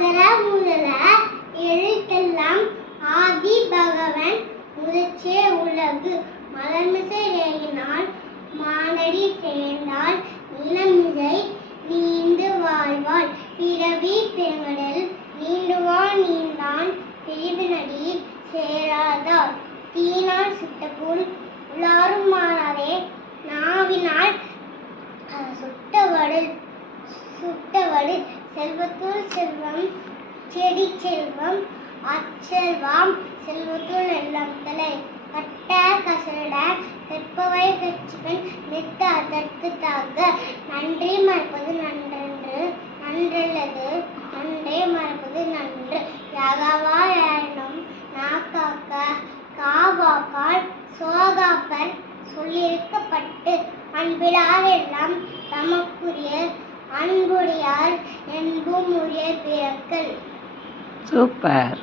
அகர முதல எழுத்தெல்லாம் ஆதி பகவன் முதற்றே உலகு மலர்மிசை ஏகினால் மானடி சேர்ந்தால் இளமிசை நீண்டு வாழ்வாள் பிறவி பெருங்கடல் நீண்டுவான் நீந்தான் பிரிவினடி சேராதார் தீனால் சுட்டபுல் உலாரும் மாறாதே நாவினால் சுட்டவடு செல்வத்துள் செல்வம் செடி செல்வம் அச்செல்வாம் செல்வத்துள் எல்லாம் தலை கட்ட கசட கற்பவை கட்சிப்பெண் நித்த அதற்கு தாக நன்றி மறப்பது நன்றென்று நன்றல்லது நன்றே மறப்பது நன்று யாகாவா யாரினும் நாக்காக்க காவாக்கால் சோகாப்பர் சொல்லியிருக்கப்பட்டு அன்பிலார் எல்லாம் தமக்குரிய அன்புடையார் என்பும் உரிய பிறக்கல். சூப்பர்.